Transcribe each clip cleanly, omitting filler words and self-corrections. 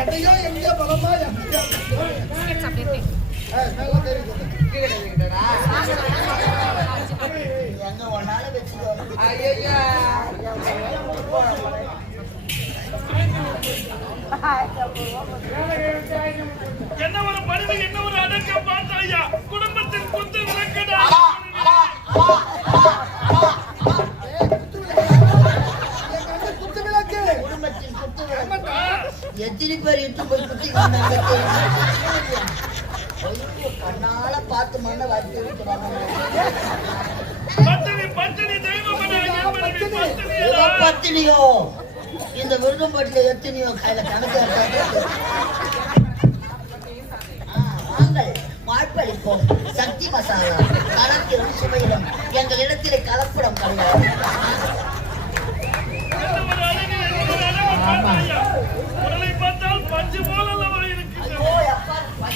எதையோ எங்கேயோ பலமா எங்க ஒன்னால வச்சுக்கோ. என்ன ஒரு பணிவு, என்ன ஒரு அடக்கம் பார்த்தாயா? குடும்பத்தின் குத்து விளக்கடா. எத்தனை பேர் இட்டு போய் குத்தி கண்ணால பார்த்து மண்ண வச்சு பத்தினியோ இந்த விருதம்பட்டில எத்தனையோ கையில கணக்கு நாங்கள் வாழ்ப்பளிப்போம். சக்தி மசாலா கலத்திலும் சுவையிலும் எங்களிடத்திலே கலப்படம் கிடையாது. பஞ்சு போல இருக்கு.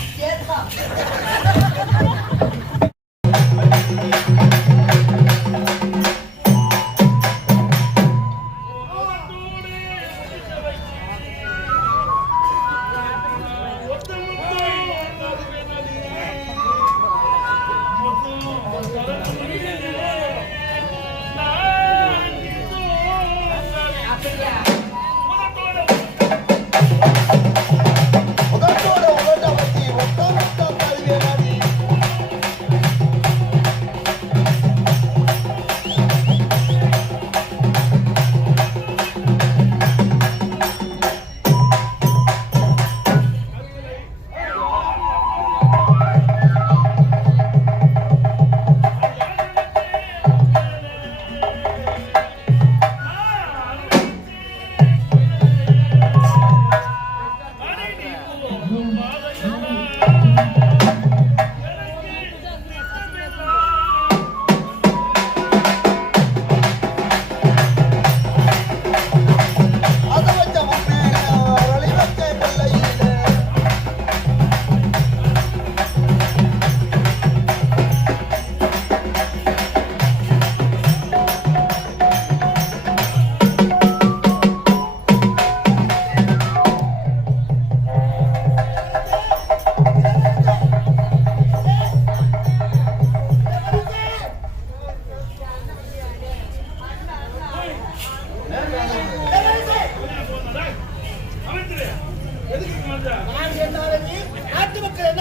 நாட்டு மக்கள் என்ன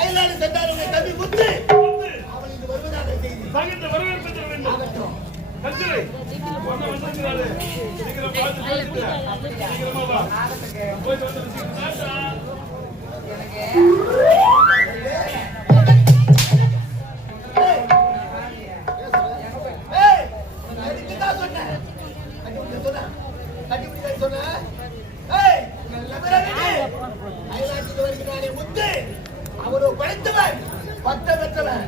அயலாடு சென்றார் தம்பி முத்து அவள் இங்கு வருவதாக செய்தி வரவேற்பு தர வேண்டும். கச்சரை சீக்கிரம் பார்த்து சீக்கிரமா வா. போய் அவனோ படித்தவன் பட்ட பெற்றவன்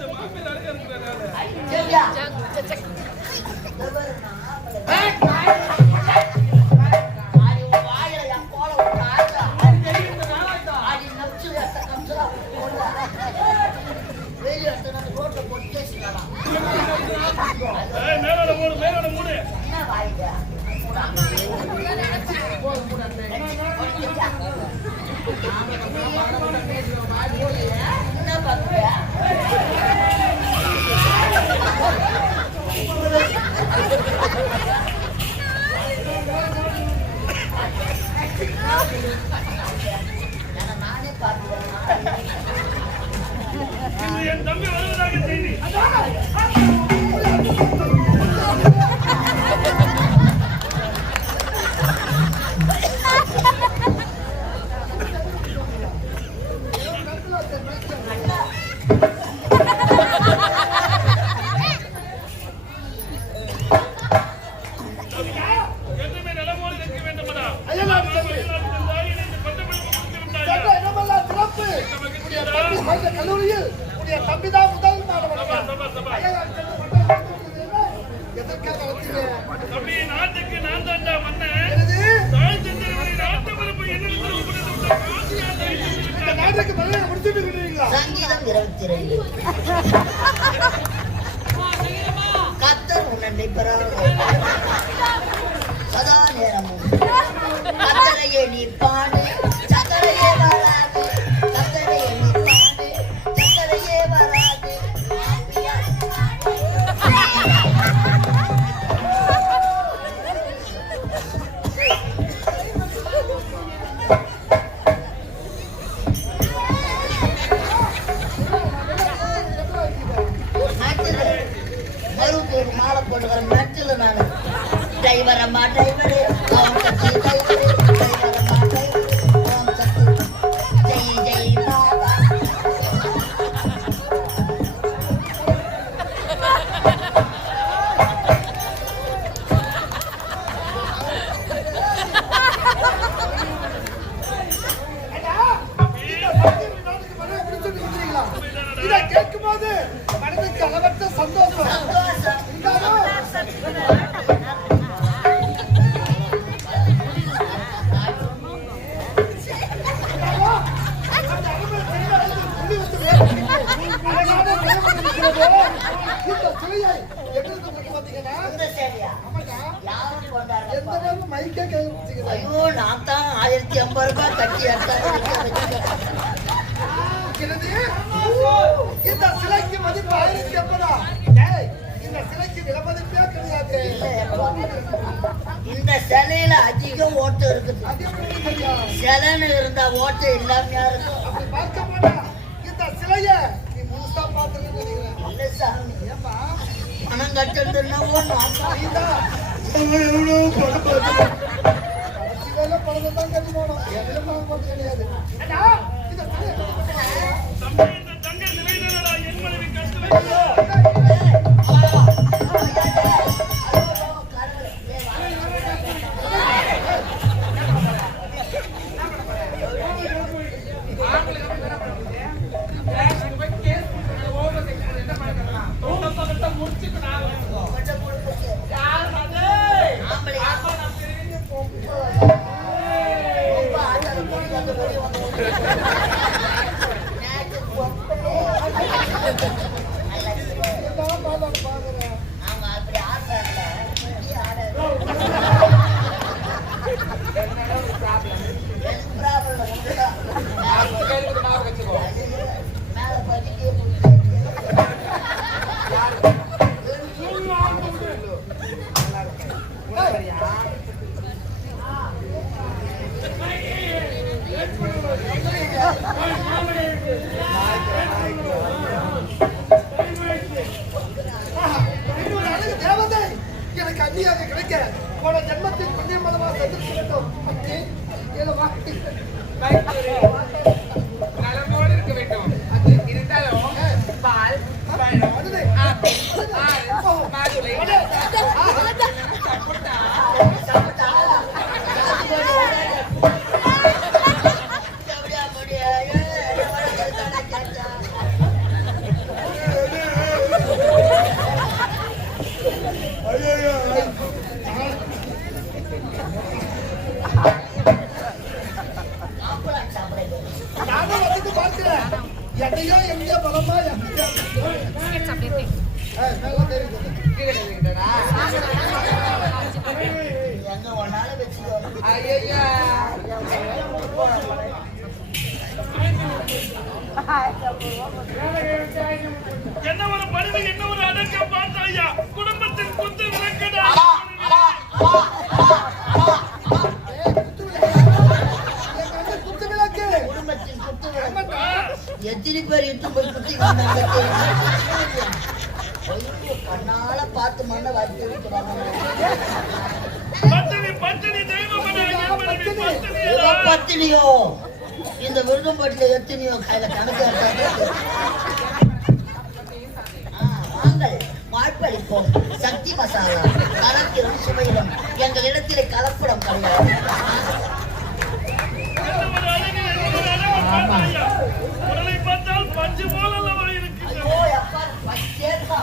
அந்த மாமியார் அழகா இருக்கிறாரு. சரியா? ஆடி உன் வாயில என் கோல விட்டு ஆட்டா. ஆடி நச்சு எத்த கம்சலா போடுறா. வெளிய எடுத்து நான் ரோட்ல போட்டு பேசிக்கலாம். ஏய் மேலோட மூடு. என்ன வாயில? என்ன பண்ற? நானே பார்த்துக்கிறேன். இன்று என் தம்பி வருவதாக செய்தி. என்றுமே நலமோடு இருக்க வேண்டுமடா. அயல்நாட்டு தம்பி. அயல்நாட்டு தாய் இணைந்து பட்டமளிப்பு கொடுத்து விட்டாயா? தங்க இடமெல்லாம் சிறப்பு. உன்னுடைய தம்பி பயின்ற கல்லூரியில் உன்னுடைய தம்பிதான் முதல் மாணவன். சபா. அயல்நாட்டு தம்பி பட்டம் கொடுத்தது எதற்காக வந்தீங்க? தம்பி, நாட்டுக்கு நான் தாண்டா மன்னன். என்னது? தாய் தந்தையரை நாட்டு மரபு என்னிடத்தில் ஒப்படைத்து விட்ட காசியா தாய் இந்த தந்தையரை நாட்டுக்கு பதிலை முடிச்சுட்டு இருக்கிறீங்களா? சங்கீதம் 22 கத்தர் உன்னை சதா நேரமும் கத்தரையே நீ பாடு சக்கரையே வராது கத்தரையே நீ பாடு சக்கரையே வராது மருத்துவர் மாலை போட்டுக்கிற மெட்டில் நான் டிரைவரம்மா டிரைவரு ஓம் சக்தி டிரைவரு டிரைவரம்மா டிரைவரு ஓம் சக்தி ஜெய் ஜெய் பாபா நாட்டுக்கு பதிலை முடிச்சுட்டு இருக்கிறீங்களா? இதை கேட்கும்போது மனதுக்கு அளவற்ற சந்தோஷம். சந்தோஷம் இந்த சரியா யாரும் கொண்டாடுறப்பா ஐயோ நான் தான் 1050 ரூபாய் கட்டி இந்த சிலைக்கு மதிப்பு 1050. இந்த சிலைக்கு விலை மதிப்பே கிடையாது. இந்த சிலையில அதிக ஓட்டு இருக்குது அது எப்படி தெரியா? சிலைன்னு இருந்தா ஓட்டு இல்லாமையா இருக்கும் அப்படி பார்க்க மாட்டா. இந்த சிலைய நீ முழுசா பார்த்துருன்னு நினைக்கிறேன். இல்ல சாமி ஏப்பா பணம் கட்டுறதுன்னா ஒண்ணும் நீதா எவ்வளவு பணம் பார்த்து கடைசி வேலை பணத்தை தான் கட்டி போனோம். எதுவும் பணம் பார்த்து கிடையாது. அண்ணா, இந்த சிலையை தம்பி, இந்த தங்கை நிலையிலடா என் மனைவி கஷ்டம். பார்க்குறேன். அவங்க அப்படி ஆடுறாங்கல்ல, இப்படி ஆடாது. எனக்கு problem உண்டுதான். மேல பதிக்கே முடியாது. நல்லா தெரியுது. எங்க ஒன்னால வச்சுக்கோ. என்ன ஒரு பணிவு, என்ன ஒரு அடக்கம் பார்த்தாயா? குடும்பத்தின் குத்து விளக்கடா. குத்து விளக்கு. குடும்பத்தின் குத்து விளக்கு. எத்தனை பேர் இட்டு போய் குத்தி வந்தாங்க கண்ணால பார்த்து மண்ண வாக்கி வைக்கிறாங்க. பத்தினி பத்தினி தெய்வமடா, என் மனைவி பத்தினியடா. பத்தினியோ இந்த விருதம்பட்டில எத்தனையோ கையில கணக்கு வாங்கள் வாய்ப்பளிப்போம். சக்தி மசாலா கலக்கிடும் சுவையிலும் எங்கள் இடத்திலே கலப்படம் கிடையாது. என்ன ஒரு அழகு, என்ன ஒரு அழகு பார்த்தாயா? உடலை பார்த்தால் பஞ்சு போல அல்லவா இருக்கிறது. ஓ அப்பா பச்சேர்ப்பா.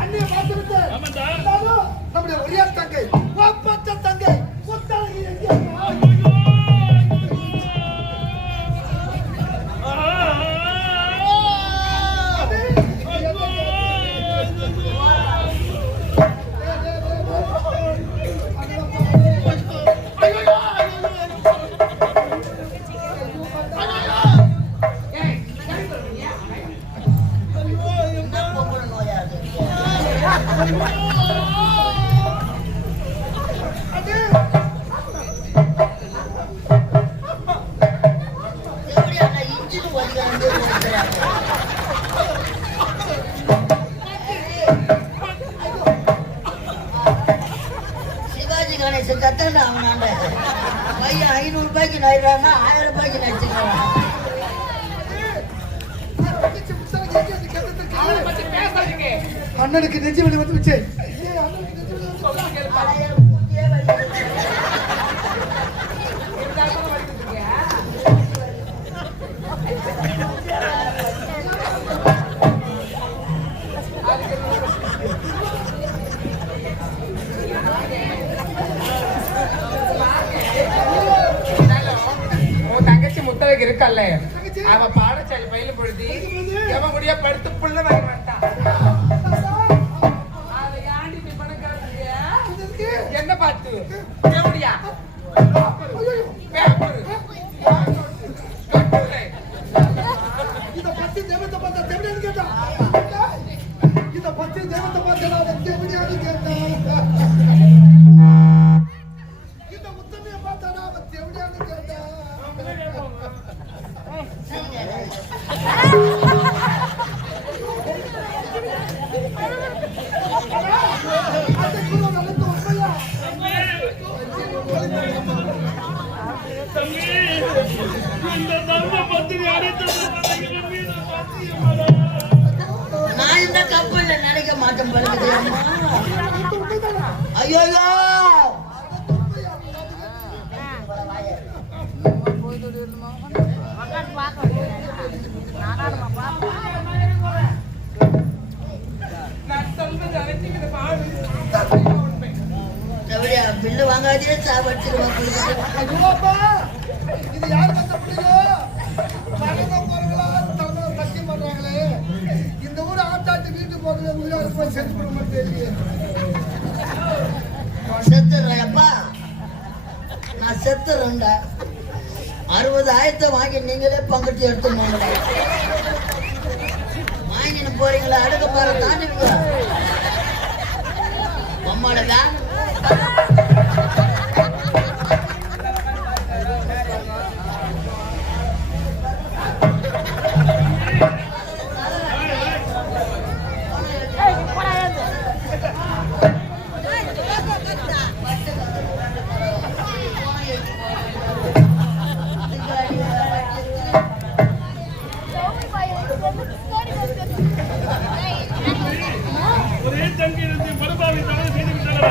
அண்ணியை பார்த்து விட்டு ஆமாண்டா. நம்முடைய ஒரே தங்கை ஒப்பற்ற தங்கை முத்தாளி எங்கே? என்ன பொங்கல் நோயா இருக்கு? எப்படி அந்த இன்ஜின் வந்து சிவாஜி கணேசன் கத்தண்டா அவனாண்ட பையன் 500 ரூபாய்க்கு நடிறான்னா 1000 ரூபாய்க்கு நடிச்சுக்கிறான். அண்ணனுக்கு நெஞ்சு வலி வந்துருச்சு. தங்கச்சி முத்தவைக்கு இருக்கல்ல, அவன் பாடசாலை பயில பொழுது எவன் முடியா படுத்து புள்ள வாங்கி வந்துட்டான். அதை ஏன்டி இப்படி பணக்காரங்க? என்ன பார்த்து எப்படியா பேப்பரு கட்டுரை இத பத்தி தேவத்தை பார்த்தா தேவடியான்னு கேட்டான். இத பத்தி தேவத்தை பார்த்தா அவன் தேவடியான்னு கேட்டான். இந்த முத்தமையை பார்த்தானா அவன் தேவடியான்னு கேட்டான். அந்த குலம் நடந்து உண்மையா? தம்பி, இந்த தங்க பத்தினி அடைத்தது பத்திரிகை மீது சத்தியமடா. நான் இந்த கப்பல்ல நினைக்க மாட்டேன் பழகுது அம்மா. ஐயோ நான் சொல்றது அனைத்து இந்த பாடு எப்படியா பில்லு வாங்காதே சாப்பிடுவா. ஐயோப்பா, இது யார் வந்த பிள்ளையோ? பணத்தை போறவங்களா தமிழை சத்தியம் பண்றாங்களே. இந்த ஊர் ஆட்டாட்டு வீட்டு போறது உயிரோடு போய் செஞ்சு கொடுக்க மாட்டேன். செத்துறேன்ப்பா, நான் செத்துறேன்டா. 60,000 வாங்கி நீங்களே பங்குட்டு எடுத்து வாங்கின்னு போறீங்களா? அடுக்க பாரு தாண்டுவீங்களா? அம்மாட வேன் ஒரே தங்கி இருந்து மறுபாவி தவறு செய்து விட்டாரா?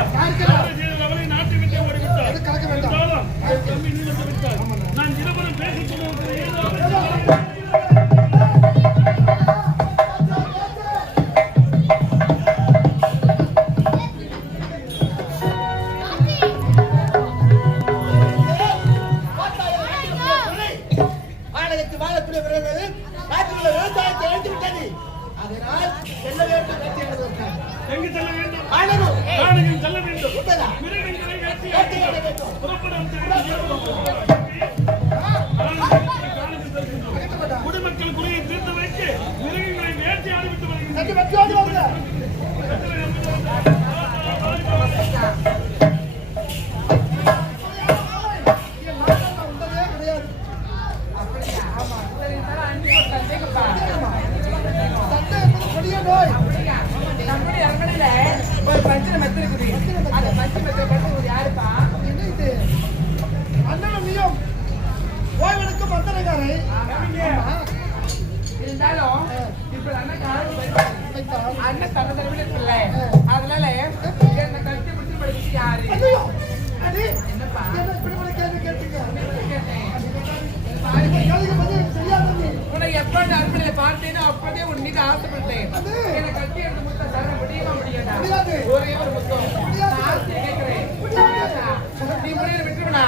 குடிமக்கள் குறையை தீர்த்து வைக்க மிருகங்களை வேட்டையாடி விட்டு வருகிறது. வெற்றியாடி வாங்க. ஒரு பஞ்சனை மெத்து இருக்குது. அந்த பஞ்சு மெத்தை படுத்து யாருப்பா? அண்ணன் நீயும் ஓய்வெடுக்க மந்தனக்காரை இருந்தாலும் இப்ப அண்ணன் தன்னை தரவில இருக்குல்ல, அதனால என்ன கட்டி பிடிச்சி படிச்சு யாரு? என்னப்பா உனக்கு எப்ப அனுப்பில பார்த்தேன்னு அப்பவே உன் மீது ஆசைப்பட்டேன். என்னை கட்டி எடுத்து முத்தம் தர முடியுமா முடியாதா? ஒரே ஒரு முத்தம் நான் ஆசையை கேட்கிறேன். நீ முறையில விட்டுருவா?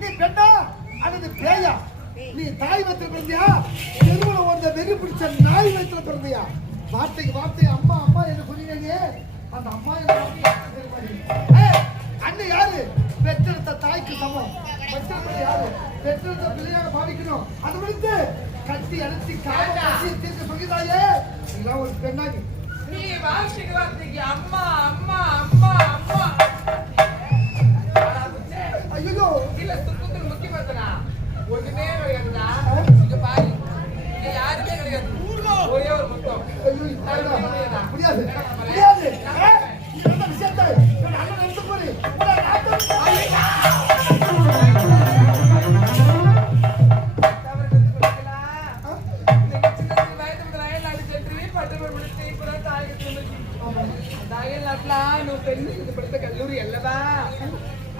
நீ பெண்ணா அல்லது பேயா? நீ தாய் வயிற்றுல பிறந்தியா? தெருவுல வந்த வெறி பிடிச்ச நாய் வயிற்றுல பிறந்தியா? வார்த்தைக்கு வார்த்தை அம்மா அம்மா என்று சொன்னீங்க. அந்த அம்மா அண்ணன் யாரு? பெற்றெடுத்த தாய்க்கு சமம். பெற்றெடுத்த யாரு? பெற்றெடுத்த பிள்ளையாக பாவிக்கணும். அதை விடுத்து கட்டி அழுத்தி காசி தீர்க்க சொல்லிதாயே. இதெல்லாம் ஒரு பெண்ணாகி நீ வார்த்தைக்கு வார்த்தைக்கு அம்மா அம்மா அம்மா அம்மா ஐயோ இல்ல சுத்தத்துக்கு முக்கிய பார்த்தனா ஒண்ணுமே கிடையாதுடா. இங்க பாரு, இங்க யாருமே கிடையாது. ஒரே ஒரு முத்தம். முடியாது முடியாது. இந்த விஷயத்தை அண்ணன் எடுத்து போறி கல்லூரி அல்லவா?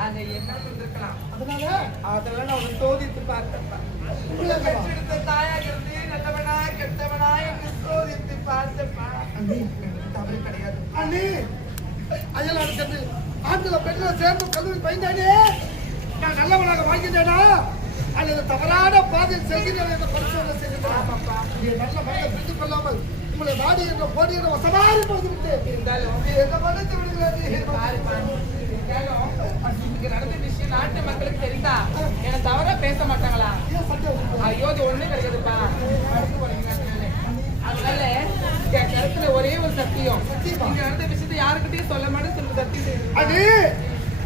அங்க என்ன இருந்திருக்கலாம். அதெல்லாம் நான் உனக்கு சோதித்து பார்த்தப்பா. பெற்றெடுத்த தாயாகிறது நல்லவனா கெட்டவனா என்று சோதித்து பார்த்தப்பா. தவறு கிடையாது. அண்ணி அயல் அடிச்சது ஆண்கள பெண்களை சேர்ந்து கல்லூரி பயின்றானே. நான் நல்லவனாக வாழ்கின்றேனா அல்லது தவறான பாதையில் செல்கிறேன் என்ற பரிசோதனை செய்கிறேன். நல்ல மனித பிரிந்து கொள்ளாமல் உங்களை நாடி என்ற போடி என்ற வசமாறி போது விட்டு எந்த மனத்தை விடுகிறது. நடந்த விஷயம் நாட்டு மக்களுக்கு தெரிந்தா என்ன தவறா பேச மாட்டாங்களா? ஐயோ அது ஒண்ணு கிடையாதுப்பா. அதனால என் கருத்துல ஒரே ஒரு சத்தியம். இங்க நடந்த விஷயத்தை யாருக்கிட்டையும் சொல்ல மாட்டேன்னு சொல்லி சத்தியம். அது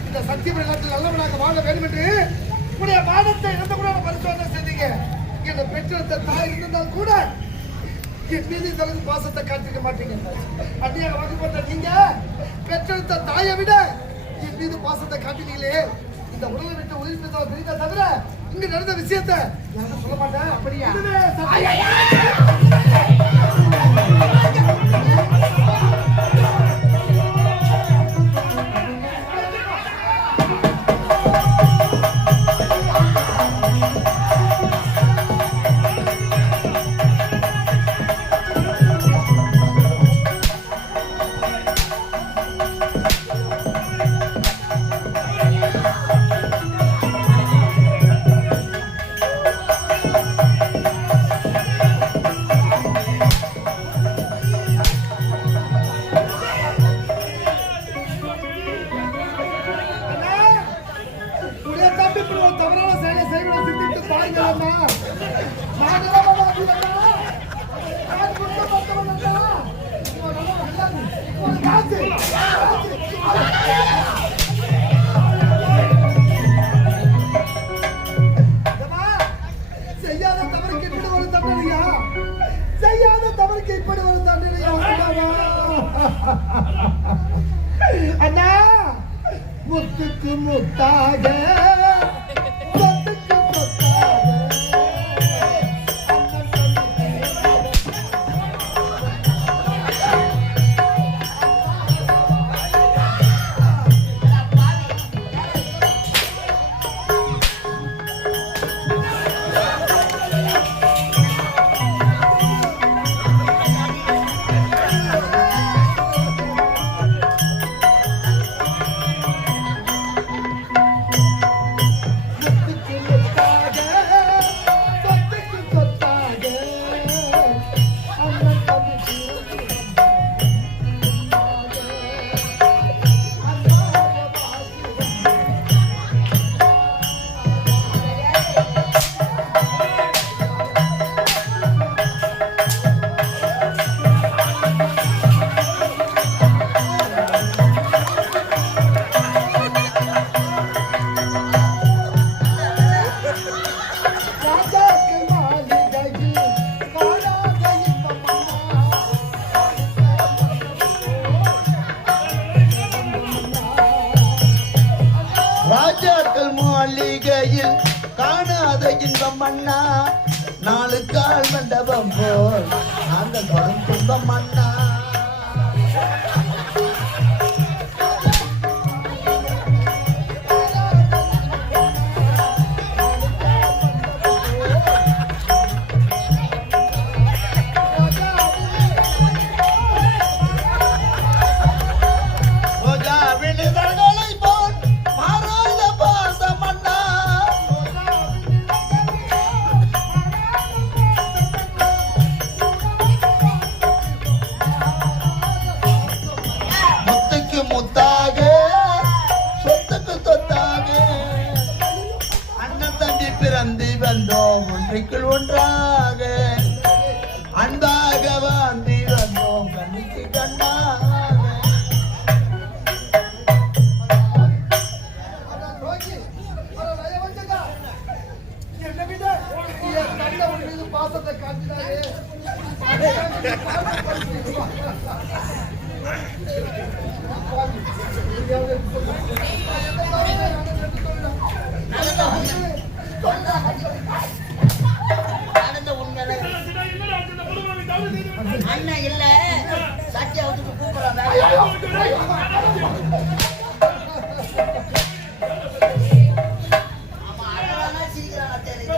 இந்த சத்தியம் எல்லாத்தில் நல்லவனாக வாழ வேண்டும் என்று உடைய வாதத்தை இழந்த கூட பரிசோதனை செய்தீங்க. என்னை பெற்றெடுத்த தாய் இருந்தால் கூட என் மீது தனது பாசத்தை காட்டிக்க மாட்டீங்க. அடியாக வாக்குப்பட்ட நீங்க பெற்றெடுத்த தாயை விட என் மீது பாசத்தை காட்டினீங்களே. இந்த உடலை விட்டு உயிர் பிரிந்த தவிர இங்க நடந்த விஷயத்தை யாரும் சொல்ல மாட்டேன். அப்படியா? செய்யாத தவறுக்கு இப்படி ஒரு தண்டனையா? செய்யாத தவறுக்கு இப்படி ஒரு தண்டனையா? அண்ணா முத்துக்கு முத்தாக மாளிகையில் காணாத இன்பம் அண்ணா, நாலு கால் மண்டபம் போல் நாங்கள் படும் துன்பம் அண்ணா. முத்தாக சொத்துக்கு சொத்தாக அண்ணன் தம்பி பிறந்து வந்தோம் ஒன்றைக்குள் ஒன்றாக அன்பாக வாழ்ந்து வந்தோம் கண்ணுக்கு கண்ணாக. என்ன விட என் நல்ல உன் மீது பாசத்தை காட்டினாரே. நடந்த உண்மையில என்னடா இந்த புதுமாவி தவறு செய்து விட்டாய். அண்ணன் இல்ல சத்தியா வந்து கூப்பிடுறாங்க. ஆமா அழகான சிரிக்கிறாங்க தெரியுது.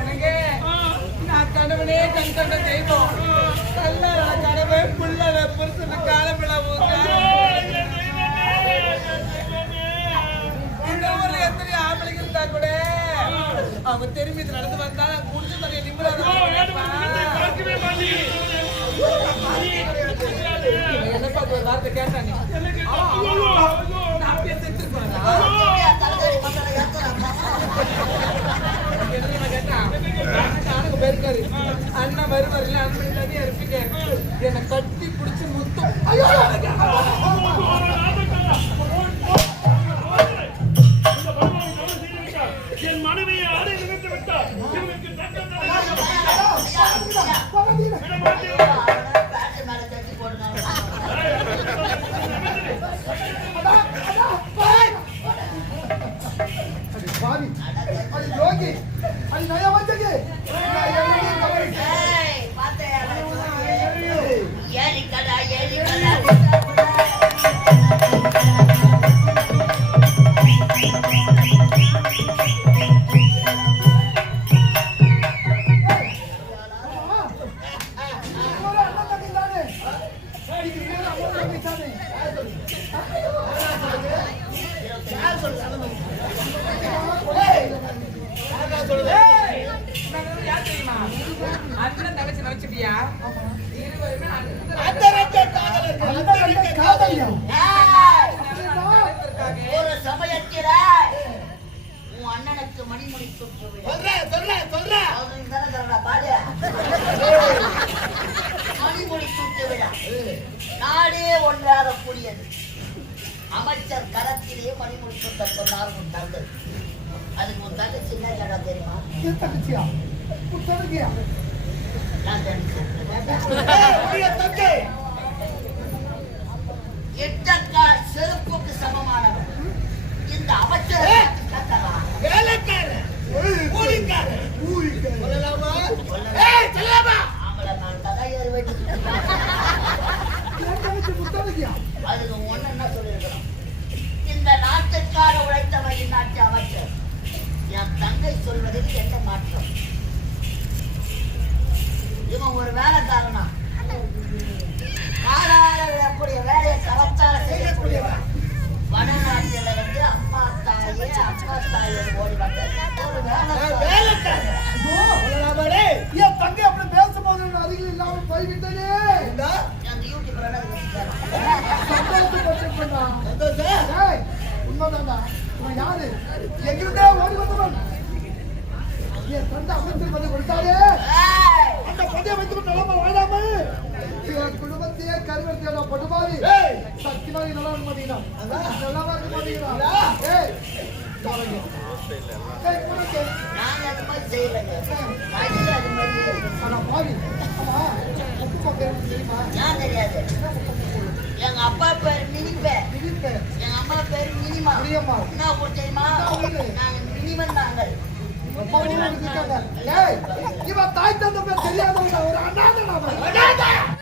எனக்கு நான் கடவுளே கண் கண்ட தெய்வம் நல்ல கடவுள் புள்ள புருஷனு காலமிழா இந்த ஊர்ல எத்தனை ஆம்பளைங்க இருந்தா கூட அவங்க திரும்பி இது நடந்து வந்தா குடிச்சு தனிய பார்க்கவே மாட்டேன். என்னப்பா ஒரு வார்த்தை கேட்டானே நான் பேசிட்டு போனா அப்படியே தலைகாரி மக்களை ஏத்துறாங்க. அண்ணன் வருவார்ல அன்பு தனியா இருப்பீங்க என்னை கட்டி பிடிச்சு முத்தம் என் மனைவியை ஆடை நிறுத்தி விட்டார். இவனுக்கு தக்க பேட்டு மேல தட்டி போடுறாங்க. பாவி அது யோகி அது நயா வந்தது. ஏய் பாத்தையா ஏறி கடா அண்ணன் தங்கச்சி நினைச்சிட்டியா இருவருமே ஒரு சமயத்தில உன் அண்ணனுக்கு மணிமுடி சுற்று மணிமுடி சுட்டு விழா நாடே ஒன்றாக கூடியது. அமைச்சர் கரத்திலே மணிமுடி சுட்ட சொன்னார் உன் தந்தை. அதுக்கு உன் தங்கை சின்ன இடம் தெரியுமா? நான் எட்டக்கா செருப்புக்கு சமமானவர் இந்த அமைச்சர் அதுக்கு ஒண்ணு என்ன சொல்லியிருக்கிறோம், இந்த நாட்டுக்கார உழைத்தவர் இந்நாட்டு அமைச்சர். என் தங்கை சொல்வதில் என்ன மாற்றம்? இவன் ஒரு வேலைக்காரனா, காலால விடக்கூடிய வேலையை களத்தால செய்யக்கூடியவன். வடநாட்டில இருந்து அம்மா தாயே ஓடி வந்த ஒரு வேலைக்காரன். என் தங்கை அப்படி பேசும்போது அருகில் இல்லாமல் போய்விட்டதே. அந்த யூடியூப்ல உண்மைதான்டா. இவன் யாரு? எங்கிருந்தே ஓடி வந்தவன். என் தந்தை அமைச்சர் வந்து கொடுத்தாரே, அந்த பதையை வைத்து நிலம வாழாமல் என் குடும்பத்தையே கருவெடுத்து படுமாறி சத்தியமாக நல்லா இருக்க மாட்டீங்கன்னா நல்லாவா இருக்க மாட்டீங்கன்னா. நாங்க அந்த மாதிரி செய்யலைங்க. அது மாதிரி ஆனா பாவி உப்பு தெரியுமா? ஏன் தெரியாது? எங்க அப்பா பேர் மினிப்பேன், எங்க அம்மா முடியுமா முடியுமா என்ன ஊர் தெரியுமா நாங்க மினிமம் நாங்கள் இவன் தாய் தந்தை பேர் தெரியாதவங்க ஒரு அண்ணா